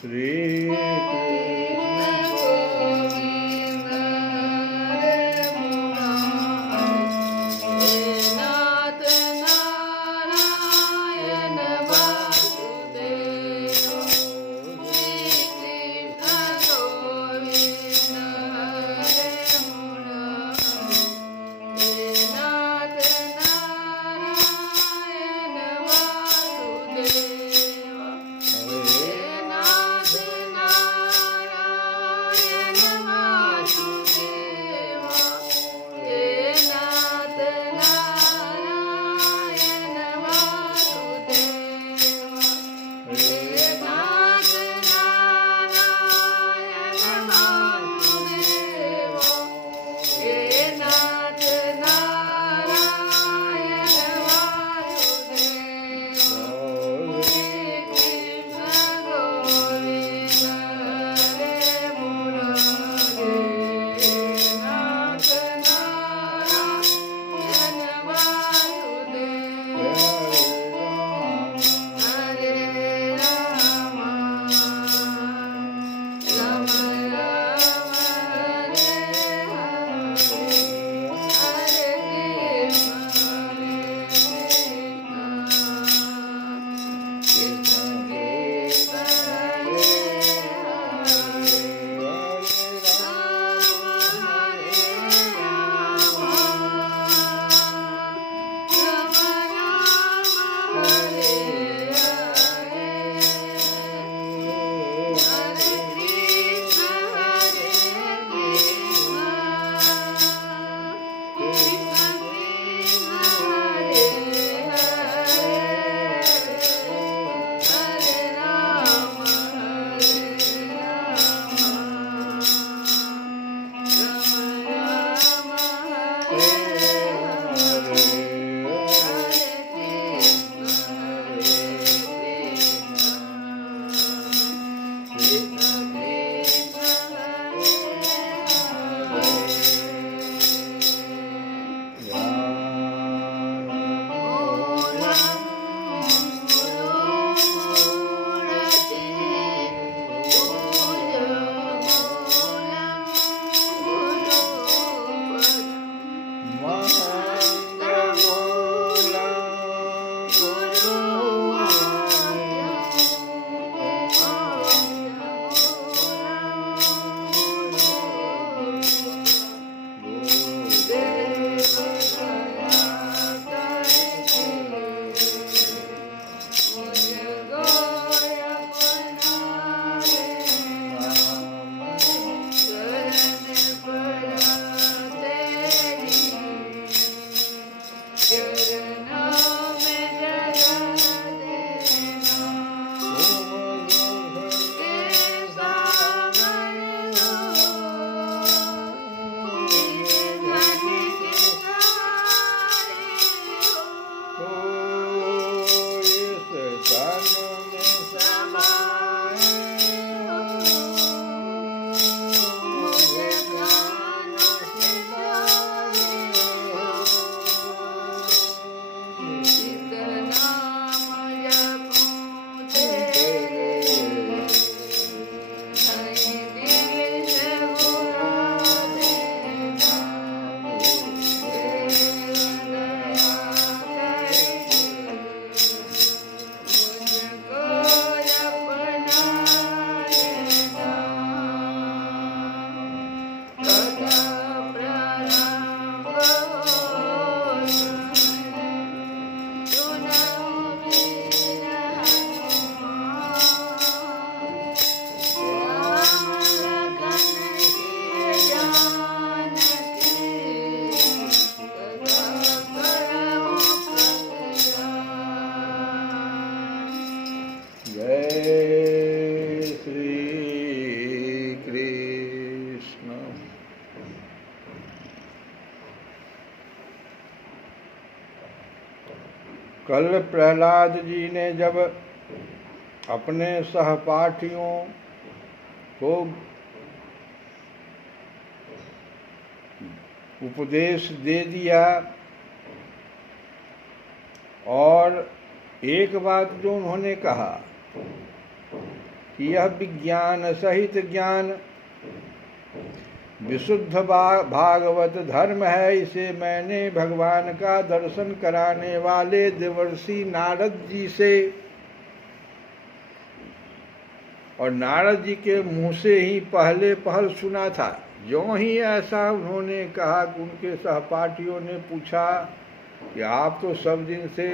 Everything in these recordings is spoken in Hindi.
श्री कृष्ण गोविंद हरे मुरारी नाथ नारायण वासुदेव श्री कृष्ण गोविंद हरे मुरारी नाथ नारायण वासुदेव नाथ नारायण वासुदेव हे नाथ नारायण वासुदेव हे नाथ नारायण वासुदेव हे नाथ नारायण वासुदेव कल प्रहलाद जी ने जब अपने सहपाठियों को उपदेश दे दिया और एक बात जो उन्होंने कहा यह विज्ञान सहित ज्ञान विशुद्ध भागवत धर्म है। इसे मैंने भगवान का दर्शन कराने वाले देवर्षि नारद जी से और नारद जी के मुंह से ही पहल सुना था। ज्यों ही ऐसा उन्होंने कहा कि उनके सहपाठियों ने पूछा कि आप तो सब दिन से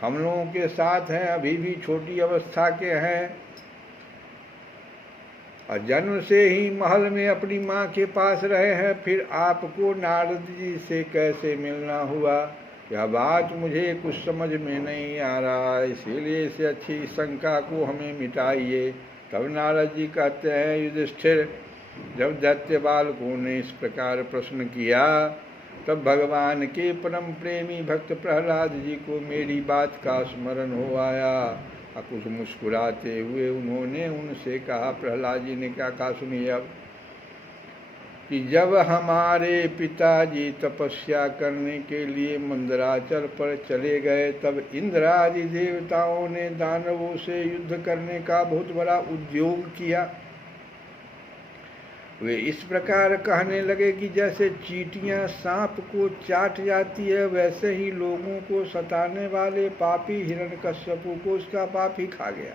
हम लोगों के साथ हैं, अभी भी छोटी अवस्था के हैं और जन्म से ही महल में अपनी माँ के पास रहे हैं, फिर आपको नारद जी से कैसे मिलना हुआ? यह बात मुझे कुछ समझ में नहीं आ रहा, इसीलिए इसे अच्छी शंका को हमें मिटाइए। तब नारद जी कहते हैं, युधिष्ठिर, जब दैत्य बालकों ने इस प्रकार प्रश्न किया तब भगवान के परम प्रेमी भक्त प्रहलाद जी को मेरी बात का स्मरण हो आया। कुछ मुस्कुराते हुए उन्होंने उनसे कहा, प्रहलाद जी ने क्या कहा सुनिए अब, कि जब हमारे पिताजी तपस्या करने के लिए मंदराचल पर चले गए तब इंद्र आदि देवताओं ने दानवों से युद्ध करने का बहुत बड़ा उद्योग किया। वे इस प्रकार कहने लगे कि जैसे चींटियां सांप को चाट जाती है, वैसे ही लोगों को सताने वाले पापी हिरण्यकश्यपु को उसका पाप ही खा गया।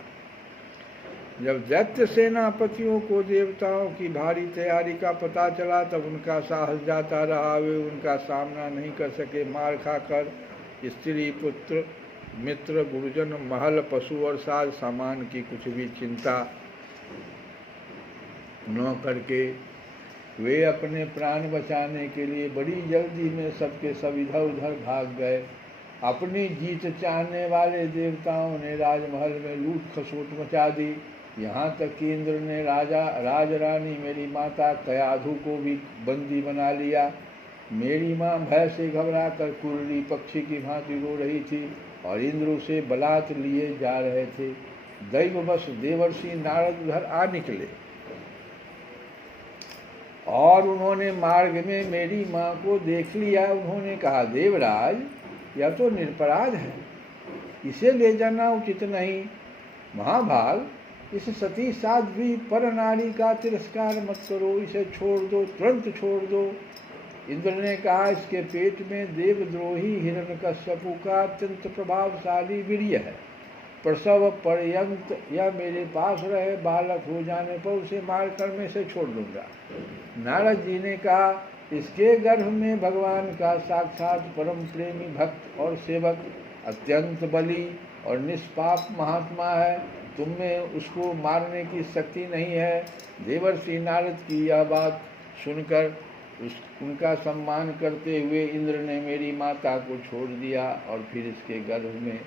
जब दैत्य सेनापतियों को देवताओं की भारी तैयारी का पता चला तब उनका साहस जाता रहा, वे उनका सामना नहीं कर सके। मार खाकर स्त्री पुत्र मित्र गुरुजन महल पशु और साज सामान की कुछ भी चिंता न करके वे अपने प्राण बचाने के लिए बड़ी जल्दी में सबके सब इधर उधर भाग गए। अपनी जीत चाहने वाले देवताओं ने राजमहल में लूट खसोट मचा दी। यहाँ तक कि इंद्र ने राजरानी मेरी माता कयाधु को भी बंदी बना लिया। मेरी माँ भय से घबरा कर कुर्री पक्षी की भांति रो रही थी और इंद्र उसे बलात् लिए जा रहे थे। दैववश देवर्षि नारद उधर आ निकले और उन्होंने मार्ग में मेरी माँ को देख लिया। उन्होंने कहा, देवराज, यह तो निरपराध है, इसे ले जाना उचित नहीं। महाभाग, इस सती साध्वी पर नारी का तिरस्कार मत करो, इसे छोड़ दो, तुरंत छोड़ दो। इंद्र ने कहा, इसके पेट में देवद्रोही हिरण्यकश्यपु का अत्यंत प्रभावशाली वीर्य है। प्रसव पर्यंत यह मेरे पास रहे, बालक हो जाने पर उसे मारकर मैं इसे छोड़ दूंगा। नारद जी ने कहा, इसके गर्भ में भगवान का साक्षात परम प्रेमी भक्त और सेवक अत्यंत बली और निष्पाप महात्मा है, तुम में उसको मारने की शक्ति नहीं है। देवर्षि नारद की यह बात सुनकर उनका सम्मान करते हुए इंद्र ने मेरी माता को छोड़ दिया और फिर इसके गर्भ में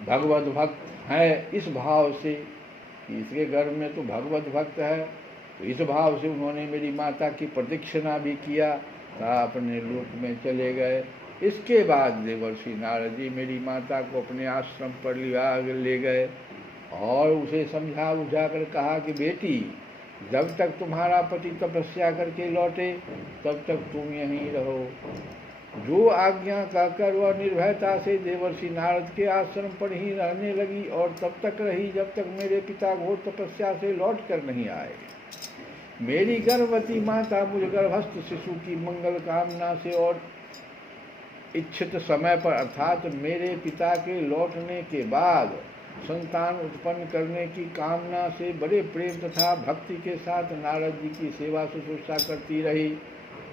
भगवत भक्त है इस भाव से, इसके गर्भ में तो भगवत भक्त है, तो इस भाव से उन्होंने मेरी माता की प्रदक्षिणा भी किया, अपने लोक में चले गए। इसके बाद देवर्षि नारद जी मेरी माता को अपने आश्रम पर ले गए और उसे समझा बुझा कर कहा कि बेटी, जब तक तुम्हारा पति तपस्या करके लौटे तब तक तुम यहीं रहो। जो आज्ञा कहकर वह निर्भयता से देवर्षि नारद के आश्रम पर ही रहने लगी और तब तक रही जब तक मेरे पिता घोर तपस्या से लौट कर नहीं आए। मेरी गर्भवती माता मुझ गर्भस्थ शिशु की मंगल कामना से और इच्छित समय पर अर्थात मेरे पिता के लौटने के बाद संतान उत्पन्न करने की कामना से बड़े प्रेम तथा भक्ति के साथ नारद जी की सेवा शुश्रूषा करती रही।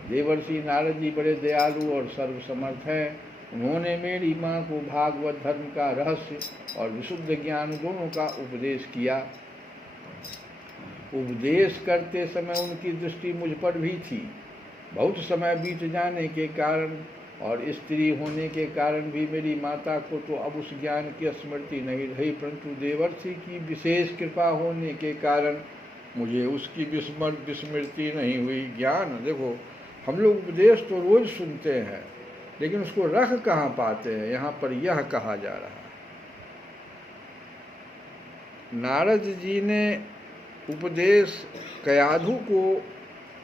देवर्षि नारद जी बड़े दयालु और सर्वसमर्थ हैं। उन्होंने मेरी माँ को भागवत धर्म का रहस्य और विशुद्ध ज्ञान दोनों का उपदेश किया। उपदेश करते समय उनकी दृष्टि मुझ पर भी थी। बहुत समय बीत जाने के कारण और स्त्री होने के कारण भी मेरी माता को तो अब उस ज्ञान की स्मृति नहीं रही, परंतु देवर्षि की विशेष कृपा होने के कारण मुझे उसकी विस्मृति नहीं हुई। ज्ञान देखो, हम लोग उपदेश तो रोज सुनते हैं लेकिन उसको रख कहाँ पाते हैं। यहाँ पर यह कहा जा रहा है, नारद जी ने उपदेश कयाधु को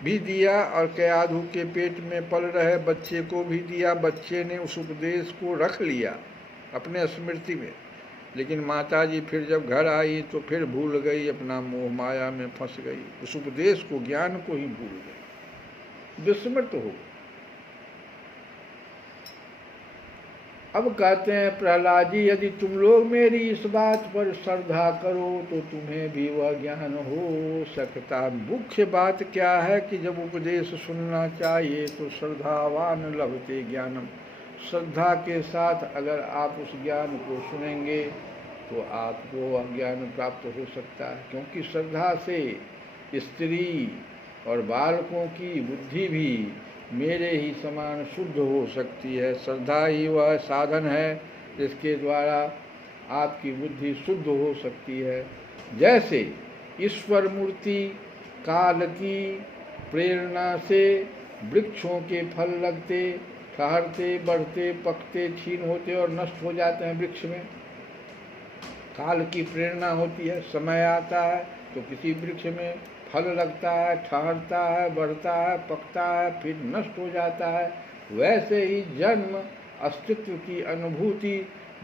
भी दिया और कयाधु के पेट में पल रहे बच्चे को भी दिया। बच्चे ने उस उपदेश को रख लिया अपने स्मृति में लेकिन माता जी फिर जब घर आई तो फिर भूल गई, अपना मोह माया में फंस गई, उस उपदेश को, ज्ञान को ही भूल गई, विस्मृत हो गई। अब कहते हैं प्रहलाद जी, यदि तुम लोग मेरी इस बात पर श्रद्धा करो तो तुम्हें भी वह ज्ञान हो सकता। मुख्य बात क्या है कि जब उपदेश सुनना चाहिए तो श्रद्धावान लभते ज्ञानम, श्रद्धा के साथ अगर आप उस ज्ञान को सुनेंगे तो आपको वह ज्ञान प्राप्त हो सकता है। क्योंकि श्रद्धा से स्त्री और बालकों की बुद्धि भी मेरे ही समान शुद्ध हो सकती है। श्रद्धा ही वह साधन है जिसके द्वारा आपकी बुद्धि शुद्ध हो सकती है। जैसे ईश्वर मूर्ति काल की प्रेरणा से वृक्षों के फल लगते, ठहरते, बढ़ते, पकते, क्षीण होते और नष्ट हो जाते हैं। वृक्ष में काल की प्रेरणा होती है, समय आता है तो किसी वृक्ष में फल लगता है, ठहरता है, बढ़ता है, पकता है, फिर नष्ट हो जाता है। वैसे ही जन्म, अस्तित्व की अनुभूति,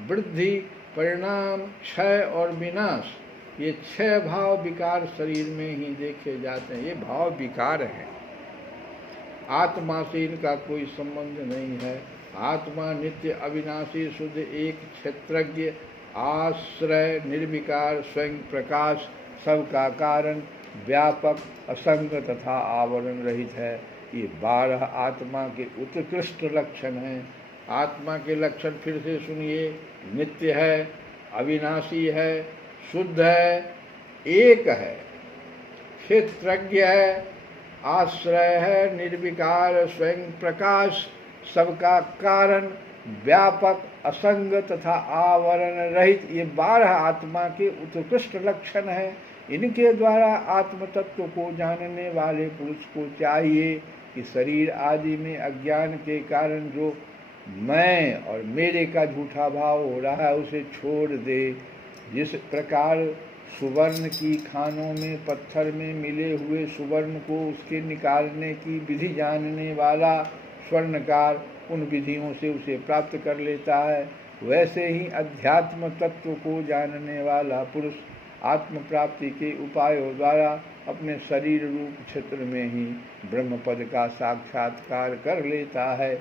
वृद्धि, परिणाम, क्षय और विनाश, ये 6 भाव विकार शरीर में ही देखे जाते हैं। ये भाव विकार हैं, आत्मा से इनका कोई संबंध नहीं है। आत्मा नित्य, अविनाशी, शुद्ध, एक, क्षेत्रज्ञ, आश्रय, निर्विकार, स्वयं प्रकाश, सबका कारण, व्यापक, असंग तथा आवरण रहित है। ये 12 आत्मा के उत्कृष्ट लक्षण हैं। आत्मा के लक्षण फिर से सुनिए, नित्य है, अविनाशी है, शुद्ध है, एक है, क्षेत्रज्ञ है, आश्रय है, निर्विकार, स्वयं प्रकाश, सबका कारण, व्यापक, असंग तथा आवरण रहित। ये 12 आत्मा के उत्कृष्ट लक्षण हैं। इनके द्वारा आत्म तत्व को जानने वाले पुरुष को चाहिए कि शरीर आदि में अज्ञान के कारण जो मैं और मेरे का झूठा भाव हो रहा है उसे छोड़ दे। जिस प्रकार सुवर्ण की खानों में पत्थर में मिले हुए सुवर्ण को उसके निकालने की विधि जानने वाला स्वर्णकार उन विधियों से उसे प्राप्त कर लेता है, वैसे ही अध्यात्म तत्व को जानने वाला पुरुष आत्म प्राप्ति के उपायों द्वारा अपने शरीर रूप क्षेत्र में ही ब्रह्म पद का साक्षात्कार कर लेता है।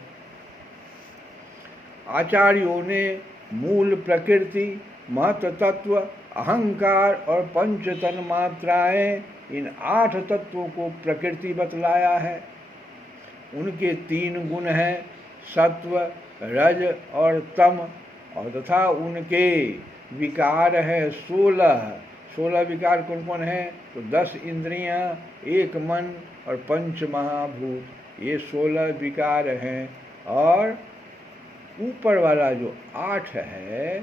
आचार्यों ने मूल प्रकृति, महत्व तत्व, अहंकार और पंच तन मात्राएं, इन 8 तत्वों को प्रकृति बतलाया है। उनके 3 गुण हैं, सत्व, रज और तम, और तथा उनके विकार है 16 विकार कौन कौन है? तो 10 इंद्रियां, 1 मन और 5 महाभूत, ये 16 विकार हैं। और ऊपर वाला जो 8 है,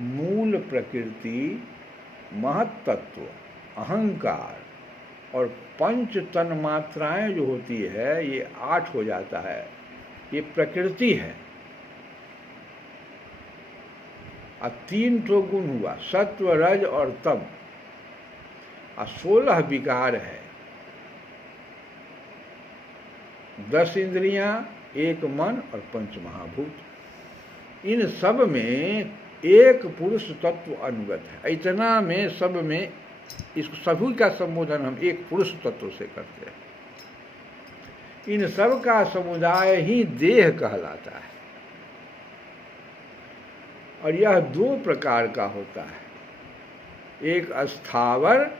मूल प्रकृति, महत्त्व, अहंकार और 5 तन मात्राएं जो होती है, ये 8 हो जाता है। ये प्रकृति है। और 3 तो गुण हुआ, सत्व, रज और तम, और 16 विकार है, 10 इंद्रियां, 1 मन और 5 महाभूत। इन सब में एक पुरुष तत्व अनुगत है। इतना में सब में इस सभी का संबोधन हम एक पुरुष तत्व से करते हैं। इन सब का समुदाय ही देह कहलाता है। और यह 2 प्रकार का होता है, एक अस्थावर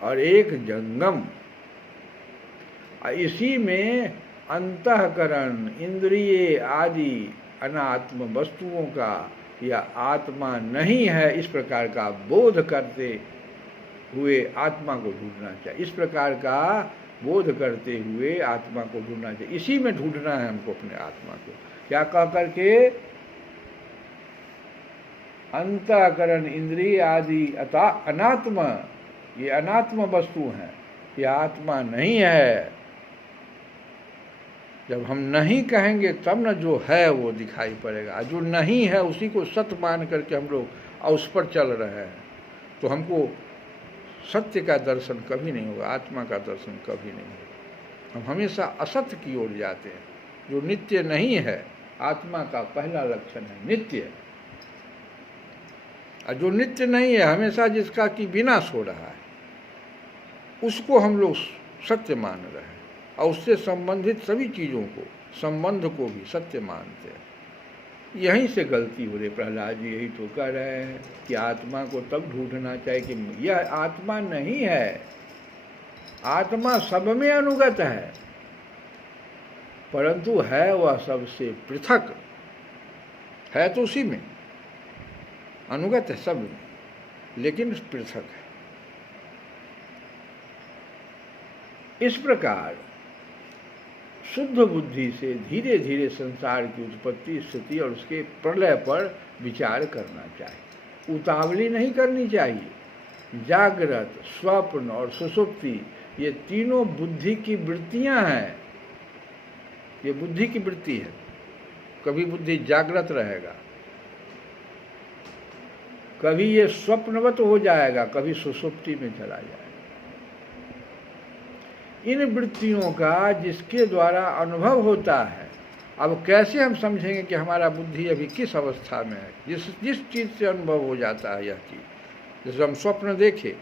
और एक जंगम। इसी में अंतःकरण, इंद्रिय आदि अनात्म वस्तुओं का या आत्मा नहीं है, इस प्रकार का बोध करते हुए आत्मा को ढूंढना चाहिए। इस प्रकार का बोध करते हुए आत्मा को ढूंढना चाहिए। इसी में ढूंढना है हमको अपने आत्मा को। क्या कह करके? अंतःकरण, इंद्रिय आदि अनात्मा, ये अनात्म वस्तु हैं, ये आत्मा नहीं है। जब हम नहीं कहेंगे तब न जो है वो दिखाई पड़ेगा। जो नहीं है उसी को सत्य मान करके हम लोग उस पर चल रहे हैं, तो हमको सत्य का दर्शन कभी नहीं होगा, आत्मा का दर्शन कभी नहीं होगा। हम हमेशा असत्य की ओर जाते हैं, जो नित्य नहीं है। आत्मा का पहला लक्षण है नित्य। और जो नित्य नहीं है, हमेशा जिसका कि विनाश हो रहा है, उसको हम लोग सत्य मान रहे हैं और उससे संबंधित सभी चीज़ों को, संबंध को भी सत्य मानते हैं। यहीं से गलती हो रही। प्रहलाद जी यही तो कह रहे हैं कि आत्मा को तब ढूंढना चाहिए कि यह आत्मा नहीं है, आत्मा सब में अनुगत है, परंतु है वह सबसे पृथक है, तो उसी में अनुगत है, सब में, लेकिन पृथक है। इस प्रकार शुद्ध बुद्धि से धीरे धीरे संसार की उत्पत्ति, स्थिति और उसके प्रलय पर विचार करना चाहिए। उतावली नहीं करनी चाहिए। जागृत, स्वप्न और सुषुप्ति ये तीनों बुद्धि की वृत्तियां हैं। ये बुद्धि की वृत्ति है। कभी बुद्धि जागृत रहेगा, कभी ये स्वप्नवत हो जाएगा, कभी सुषुप्ति में चला जाएगा। इन वृत्तियों का जिसके द्वारा अनुभव होता है, अब कैसे हम समझेंगे कि हमारा बुद्धि अभी किस अवस्था में है? जिस चीज़ से अनुभव हो जाता है यह चीज़, जैसे हम स्वप्न देखे,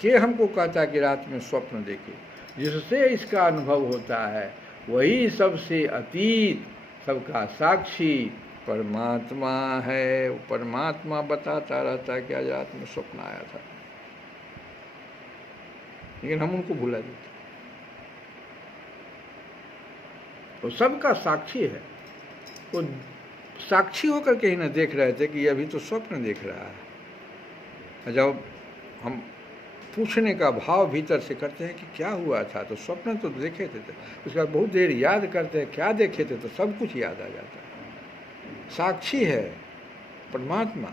के हमको कहता है कि रात में स्वप्न देखे, जिससे इसका अनुभव होता है वही सबसे अतीत, सबका साक्षी परमात्मा है। वो परमात्मा बताता रहता है कि आज रात में स्वप्न आया था, लेकिन हम उनको भुला देते। वो सबका साक्षी है। वो साक्षी होकर के ही न देख रहे थे कि ये अभी तो स्वप्न देख रहा है। जब हम पूछने का भाव भीतर से करते हैं कि क्या हुआ था, तो स्वप्न तो देखे थे, उसके बाद बहुत देर याद करते हैं क्या देखे थे, तो सब कुछ याद आ जाता है। साक्षी है परमात्मा।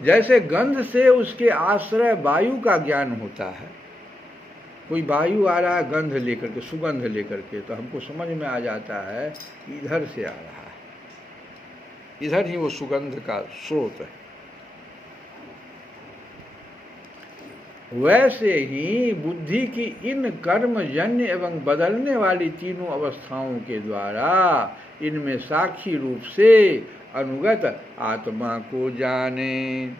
जैसे गंध से उसके आश्रय वायु का ज्ञान होता है। कोई वायु आ रहा है गंध लेकर के, सुगंध लेकर के, तो हमको समझ में आ जाता है इधर से आ रहा है, इधर ही वो सुगंध का स्रोत है। वैसे ही बुद्धि की इन कर्मजन्य एवं बदलने वाली तीनों अवस्थाओं के द्वारा इनमें साक्षी रूप से अनुगत आत्मा को जाने।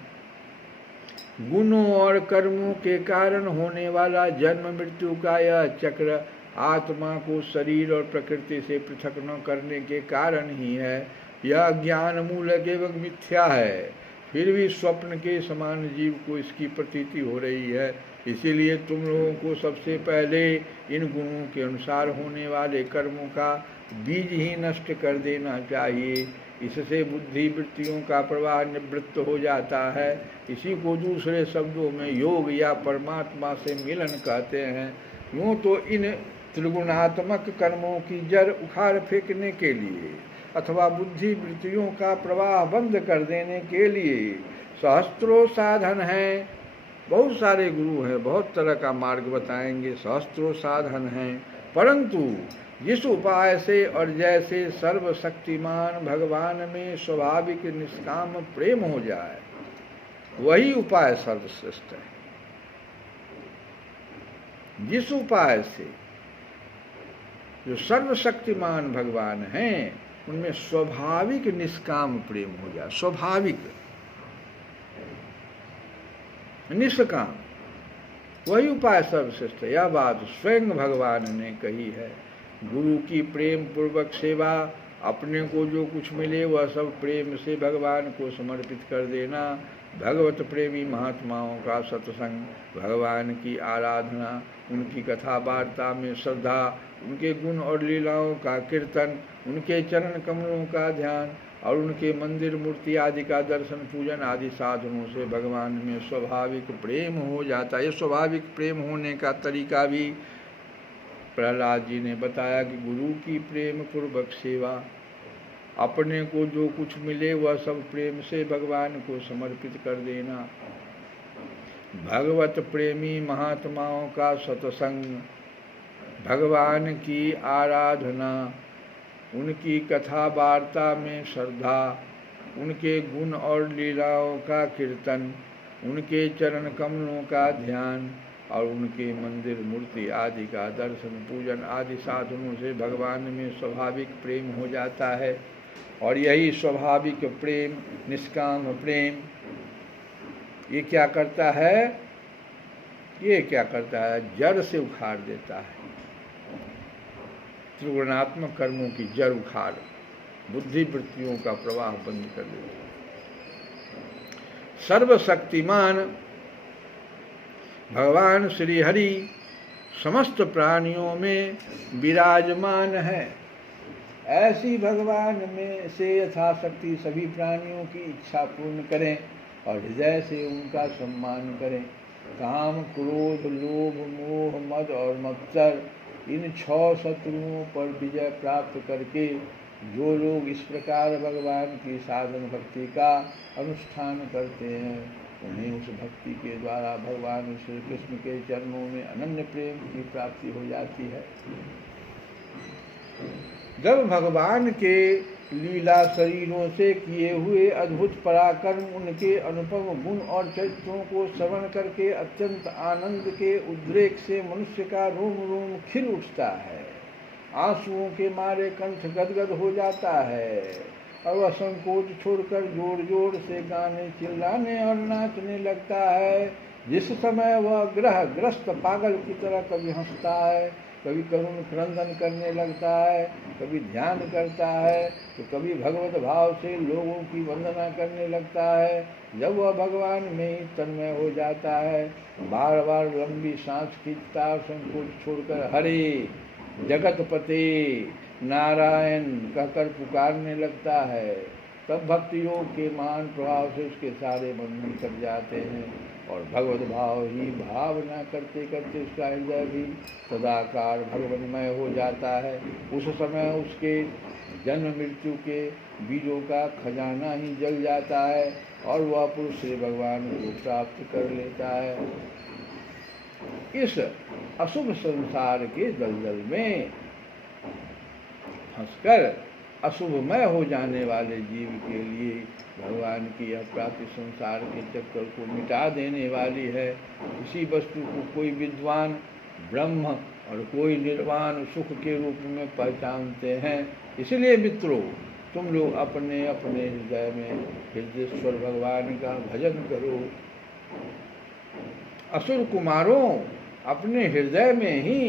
गुणों और कर्मों के कारण होने वाला जन्म मृत्यु का यह चक्र आत्मा को शरीर और प्रकृति से पृथक न करने के कारण ही है। यह ज्ञान मूलक एवं मिथ्या है, फिर भी स्वप्न के समान जीव को इसकी प्रतीति हो रही है। इसीलिए तुम लोगों को सबसे पहले इन गुणों के अनुसार होने वाले कर्मों का बीज ही नष्ट कर देना चाहिए। इससे बुद्धि वृत्तियों का प्रवाह निवृत्त हो जाता है। इसी को दूसरे शब्दों में योग या परमात्मा से मिलन कहते हैं। यूँ तो इन त्रिगुणात्मक कर्मों की जड़ उखाड़ फेंकने के लिए अथवा बुद्धि वृत्तियों का प्रवाह बंद कर देने के लिए सहस्त्रों साधन हैं। बहुत सारे गुरु हैं, बहुत तरह का मार्ग बताएंगे, सहस्त्रों साधन हैं, परंतु जिस उपाय से और जैसे सर्वशक्तिमान भगवान में स्वाभाविक निष्काम प्रेम हो जाए वही उपाय सर्वश्रेष्ठ है। जिस उपाय से जो सर्वशक्तिमान भगवान हैं उनमें स्वाभाविक निष्काम प्रेम हो जाए, स्वाभाविक निष्काम, वही उपाय सर्वश्रेष्ठ है। यह बात स्वयं भगवान ने कही है। गुरु की प्रेम पूर्वक सेवा, अपने को जो कुछ मिले वह सब प्रेम से भगवान को समर्पित कर देना, भगवत प्रेमी महात्माओं का सत्संग, भगवान की आराधना, उनकी कथा वार्ता में श्रद्धा, उनके गुण और लीलाओं का कीर्तन, उनके चरण कमलों का ध्यान और उनके मंदिर मूर्ति आदि का दर्शन पूजन आदि साधनों से भगवान में स्वाभाविक प्रेम हो जाता है। ये स्वाभाविक प्रेम होने का तरीका भी प्रहलाद जी ने बताया कि गुरु की प्रेम पूर्वक सेवा, अपने को जो कुछ मिले वह सब प्रेम से भगवान को समर्पित कर देना, भगवत प्रेमी महात्माओं का सत्संग, भगवान की आराधना, उनकी कथा वार्ता में श्रद्धा, उनके गुण और लीलाओं का कीर्तन, उनके चरण कमलों का ध्यान और उनके मंदिर मूर्ति आदि का दर्शन पूजन आदि साधनों से भगवान में स्वाभाविक प्रेम हो जाता है। और यही स्वाभाविक प्रेम, निष्काम प्रेम, ये क्या करता है? ये क्या करता है? जड़ से उखाड़ देता है। त्रिगुणात्मक कर्मों की जड़ उखाड़, बुद्धि वृत्तियों का प्रवाह बंद कर देता है। सर्वशक्तिमान भगवान श्री हरि समस्त प्राणियों में विराजमान है। ऐसी भगवान में से यथाशक्ति सभी प्राणियों की इच्छा पूर्ण करें और हृदय से उनका सम्मान करें। काम, क्रोध, लोभ, मोह, मद और मत्सर, इन 6 शत्रुओं पर विजय प्राप्त करके जो लोग इस प्रकार भगवान की साधन भक्ति का अनुष्ठान करते हैं, उन्हें उस भक्ति के द्वारा भगवान श्री कृष्ण के चरणों में अनन्य प्रेम की प्राप्ति हो जाती है। जब भगवान के लीला शरीरों से किए हुए अद्भुत पराक्रम, उनके अनुपम गुण और चरित्रों को श्रवण करके अत्यंत आनंद के उद्रेक से मनुष्य का रोम रोम खिल उठता है, आंसुओं के मारे कंठ गदगद हो जाता है और वह संकोच छोड़कर जोर जोर से गाने, चिल्लाने और नाचने लगता है। जिस समय वह ग्रस्त पागल की तरह कभी हंसता है, कभी करुण क्रंदन करने लगता है, कभी ध्यान करता है, तो कभी भगवत भाव से लोगों की वंदना करने लगता है। जब वह भगवान में ही तन्मय हो जाता है, बार बार लंबी सांस खींचता और संकोच छोड़कर हरे जगतपते नारायण कहकर पुकारने लगता है, तब भक्ति योग के मान प्रभाव से उसके सारे बंधन कट जाते हैं और भगवत भाव ही भावना करते करते उसका हृदय भी सदाकार भगवन्मय हो जाता है। उस समय उसके जन्म मृत्यु के बीजों का खजाना ही जल जाता है और वह पुरुष श्री भगवान को प्राप्त कर लेता है। इस अशुभ संसार के दलदल में फंसकर अशुभमय हो जाने वाले जीव के लिए भगवान की यह प्राप्ति संसार के चक्कर को मिटा देने वाली है। इसी वस्तु को कोई विद्वान ब्रह्म और कोई निर्वाण सुख के रूप में पहचानते हैं। इसलिए मित्रों, तुम लोग अपने अपने हृदय में हृदयेश्वर भगवान का भजन करो। असुर कुमारों, अपने हृदय में ही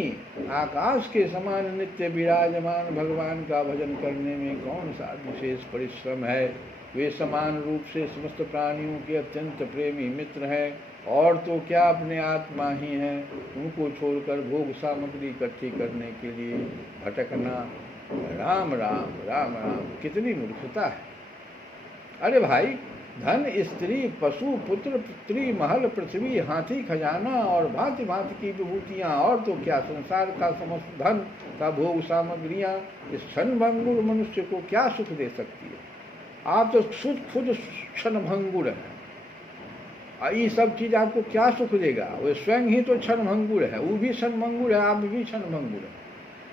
आकाश के समान नित्य विराजमान भगवान का भजन करने में कौन सा विशेष परिश्रम है। वे समान रूप से समस्त प्राणियों के अत्यंत प्रेमी मित्र हैं और तो क्या अपने आत्मा ही हैं। उनको छोड़कर भोग सामग्री इकट्ठी करने के लिए भटकना, राम राम राम राम, कितनी मूर्खता है। अरे भाई, धन, स्त्री, पशु, पुत्र, पुत्री, महल, पृथ्वी, हाथी, खजाना और भांति भांति की विभूतियाँ और तो क्या संसार का समस्त धन का भोग सामग्रियाँ इस क्षणभंगुर मनुष्य को क्या सुख दे सकती है। आप तो खुद क्षणभंगुर हैं। ये सब चीज़ आपको क्या सुख देगा? वो स्वयं ही तो क्षणभंगुर है, वो भी क्षणभंगुर है, आप भी क्षणभंगुर है।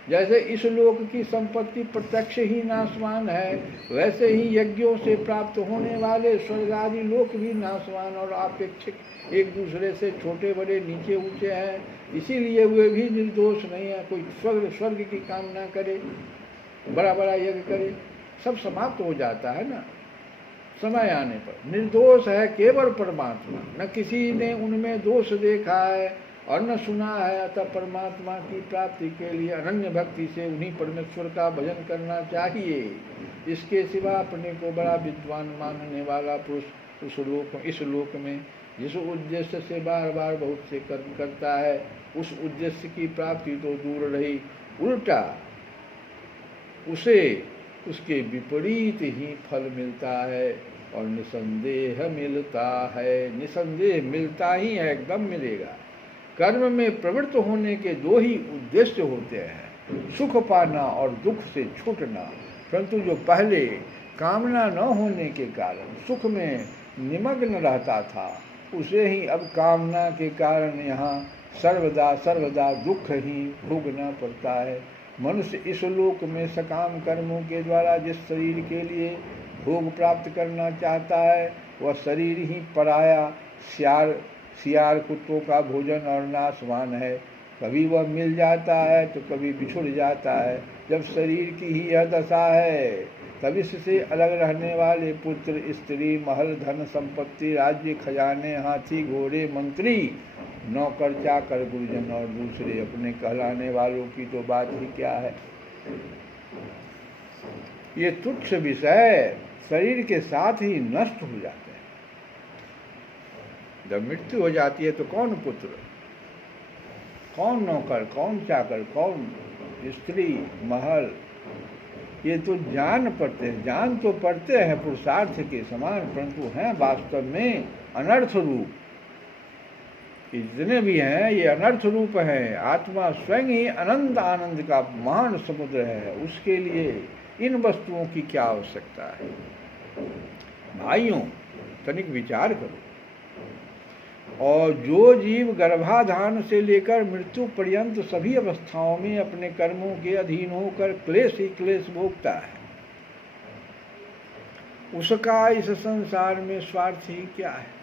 जैसे इस लोक की संपत्ति प्रत्यक्ष ही नाशवान है, वैसे ही यज्ञों से प्राप्त होने वाले स्वर्ग आदि लोक भी नाशवान और अपेक्षित एक दूसरे से छोटे बड़े नीचे ऊंचे हैं। इसीलिए वे भी निर्दोष नहीं है। कोई स्वर्ग की कामना करे, बड़ा बड़ा यज्ञ करे, सब समाप्त हो जाता है ना समय आने पर। निर्दोष है केवल परमात्मा, न किसी ने उनमें दोष देखा है और न सुना है। अतः परमात्मा की प्राप्ति के लिए अनन्य भक्ति से उन्हीं परमेश्वर का भजन करना चाहिए। इसके सिवा अपने को बड़ा विद्वान मानने वाला पुरुष इस लोक में जिस उद्देश्य से बार बार बहुत से कर्म करता है, उस उद्देश्य की प्राप्ति तो दूर रही, उल्टा उसे उसके विपरीत ही फल मिलता है और निसंदेह मिलता है। निसंदेह मिलता ही है, एकदम मिलेगा। कर्म में प्रवृत्त होने के दो ही उद्देश्य होते हैं, सुख पाना और दुख से छूटना। परंतु जो पहले कामना न होने के कारण सुख में निमग्न रहता था, उसे ही अब कामना के कारण यहाँ सर्वदा दुख ही भोगना पड़ता है। मनुष्य इस लोक में सकाम कर्मों के द्वारा जिस शरीर के लिए भोग प्राप्त करना चाहता है, वह शरीर ही पराया सियार कुत्तों का भोजन और नाशवान है। कभी वह मिल जाता है तो कभी बिछुड़ जाता है। जब शरीर की ही यह दशा है तब इससे अलग रहने वाले पुत्र, स्त्री, महल, धन, संपत्ति, राज्य, खजाने, हाथी, घोड़े, मंत्री, नौकर, चाकर, गुरुजन और दूसरे अपने कहलाने वालों की तो बात ही क्या है। ये तुच्छ विषय शरीर के साथ ही नष्ट हो जाते हैं। जब मृत्यु हो जाती है तो कौन पुत्र, कौन नौकर, कौन चाकर, कौन स्त्री, महल, ये तो जान पड़ते हैं, जान तो पड़ते हैं पुरुषार्थ के समान, परंतु हैं वास्तव में अनर्थ रूप। जितने भी हैं ये अनर्थ रूप हैं। आत्मा स्वयं ही अनंत आनंद का महान समुद्र है, उसके लिए इन वस्तुओं की क्या आवश्यकता है। भाइयों, तनिक विचार करो। और जो जीव गर्भाधान से लेकर मृत्यु पर्यंत सभी अवस्थाओं में अपने कर्मों के अधीन होकर क्लेश ही क्लेश भोगता है, उसका इस संसार में स्वार्थ ही क्या है।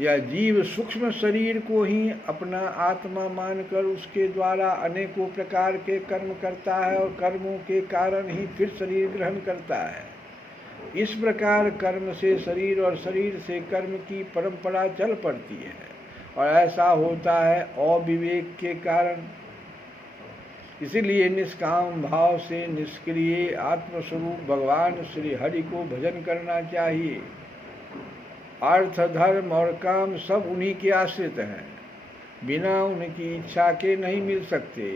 यह जीव सूक्ष्म शरीर को ही अपना आत्मा मानकर उसके द्वारा अनेकों प्रकार के कर्म करता है और कर्मों के कारण ही फिर शरीर ग्रहण करता है। इस प्रकार कर्म से शरीर और शरीर से कर्म की परंपरा चल पड़ती है और ऐसा होता है अविवेक के कारण। इसीलिए निष्काम भाव से निष्क्रिय आत्मस्वरूप भगवान श्री हरि को भजन करना चाहिए। अर्थ, धर्म और काम सब उन्हीं के आश्रित हैं, बिना उनकी इच्छा के नहीं मिल सकते।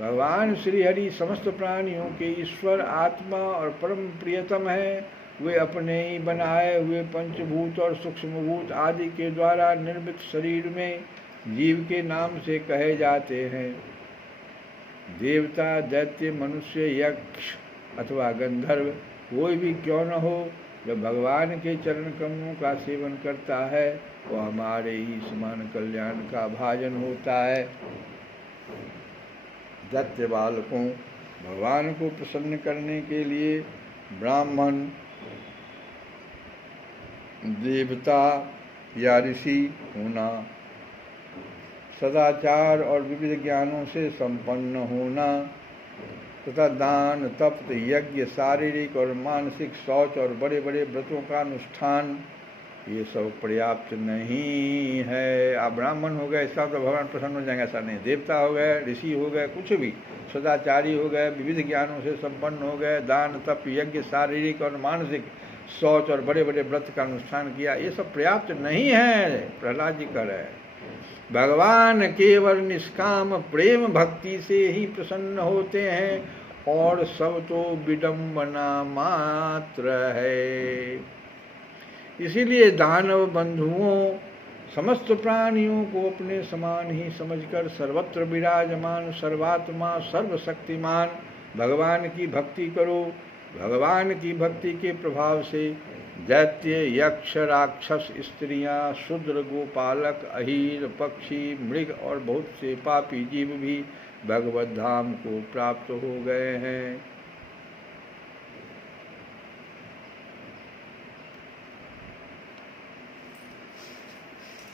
भगवान श्री हरि समस्त प्राणियों के ईश्वर, आत्मा और परम प्रियतम हैं। वे अपने ही बनाए हुए पंचभूत और सूक्ष्मभूत आदि के द्वारा निर्मित शरीर में जीव के नाम से कहे जाते हैं। देवता, दैत्य, मनुष्य, यक्ष अथवा गंधर्व कोई भी क्यों न हो, जब भगवान के चरण कमलों का सेवन करता है वो हमारे ही समान कल्याण का भाजन होता है। दैत्य बालकों, भगवान को प्रसन्न करने के लिए ब्राह्मण, देवता या ऋषि होना, सदाचार और विविध ज्ञानों से संपन्न होना तथा दान, तप, यज्ञ, शारीरिक और मानसिक शौच और बड़े बड़े व्रतों का अनुष्ठान, ये सब पर्याप्त नहीं है। आप ब्राह्मण हो गए इसका तो भगवान प्रसन्न हो जाएंगे, ऐसा नहीं। देवता हो गए, ऋषि हो गए, कुछ भी, सदाचारी हो गए, विविध ज्ञानों से संपन्न हो गए, दान, तप, यज्ञ, शारीरिक और मानसिक शौच और बड़े बड़े व्रत का अनुष्ठान किया, ये सब पर्याप्त नहीं है। प्रहलाद जी कह रहे हैं भगवान केवल निष्काम प्रेम भक्ति से ही प्रसन्न होते हैं और सब तो विडंबना मात्र है। इसीलिए दानव बंधुओं, समस्त प्राणियों को अपने समान ही समझकर सर्वत्र विराजमान सर्वात्मा सर्वशक्तिमान भगवान की भक्ति करो। भगवान की भक्ति के प्रभाव से दैत्य, यक्ष, राक्षस, स्त्रियां, शूद्र, गोपालक, अहीर, पक्षी, मृग और बहुत से पापी जीव भी भगवत धाम को प्राप्त हो गए हैं।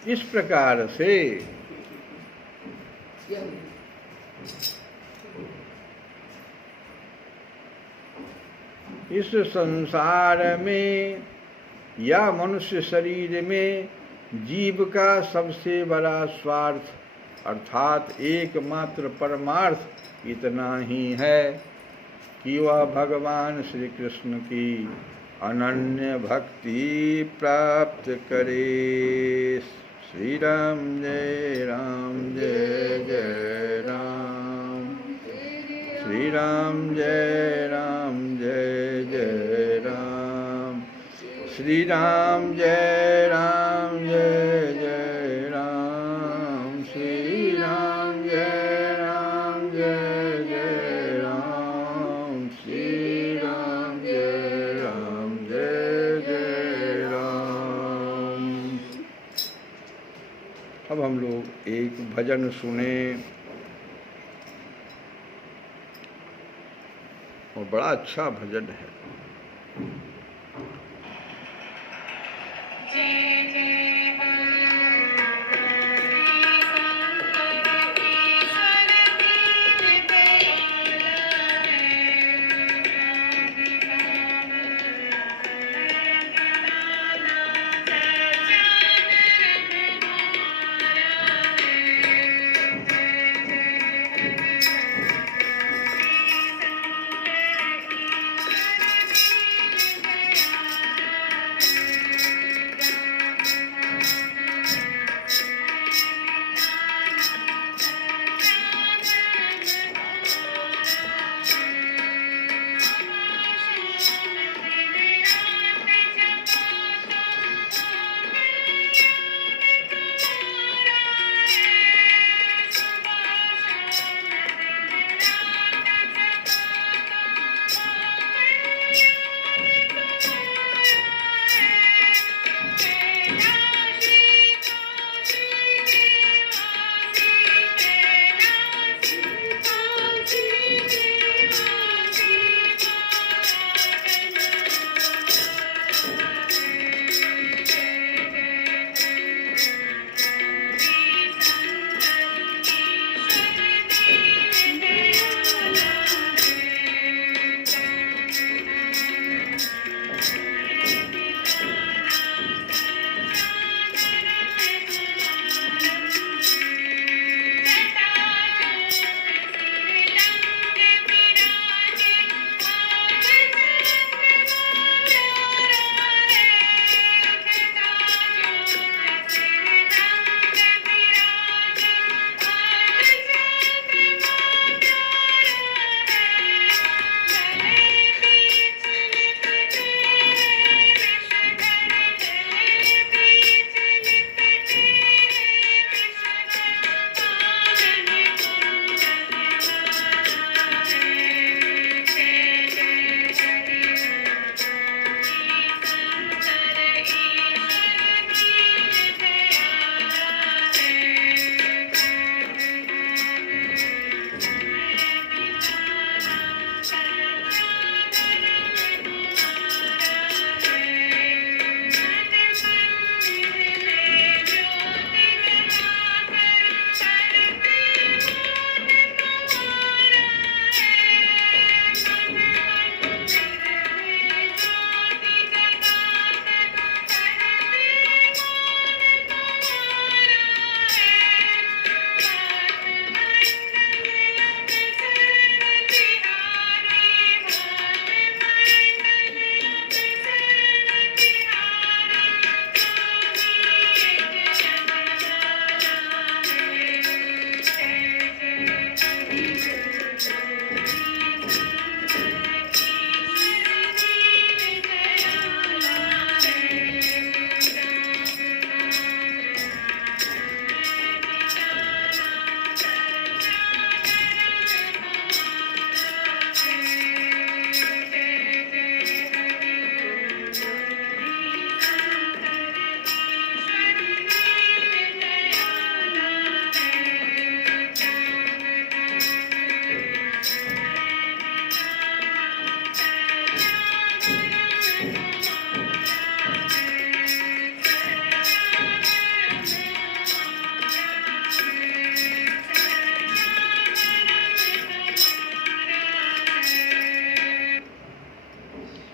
इस प्रकार से इस संसार में या मनुष्य शरीर में जीव का सबसे बड़ा स्वार्थ अर्थात एकमात्र परमार्थ इतना ही है कि वह भगवान श्री कृष्ण की अनन्य भक्ति प्राप्त करे। श्री राम जय राम जय जय राम, श्री राम जय राम जय जय राम, श्री राम जय राम जय जय राम, श्री राम जय राम जय जय राम, श्री राम जय राम जय जय राम। अब हम लोग एक भजन सुने और बड़ा अच्छा भजन है।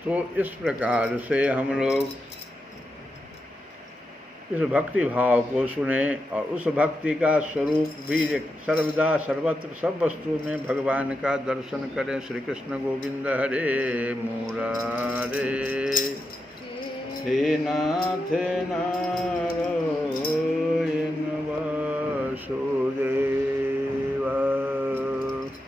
तो इस प्रकार से हम लोग इस भक्ति भाव को सुने और उस भक्ति का स्वरूप भी सर्वदा सर्वत्र सब वस्तु में भगवान का दर्शन करें। श्री कृष्ण गोविंद हरे मुरारे। हे नाथ नारायण